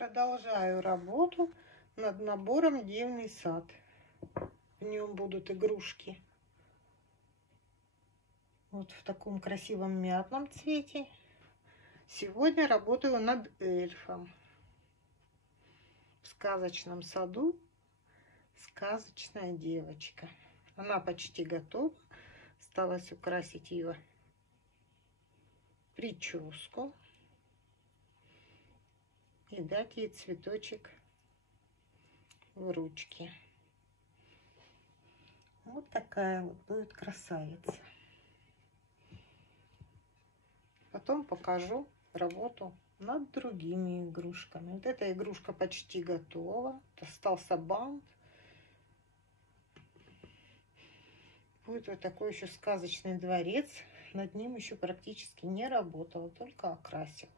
Продолжаю работу над набором «Дивный сад». В нем будут игрушки вот в таком красивом мятном цвете. Сегодня работаю над эльфом. В сказочном саду сказочная девочка. Она почти готова. Осталось украсить ее прическу и дать ей цветочек в ручки. Вот такая вот будет красавица. Потом покажу работу над другими игрушками. Вот эта игрушка почти готова. Остался бант. Будет вот такой еще сказочный дворец. Над ним еще практически не работала, только окрасила.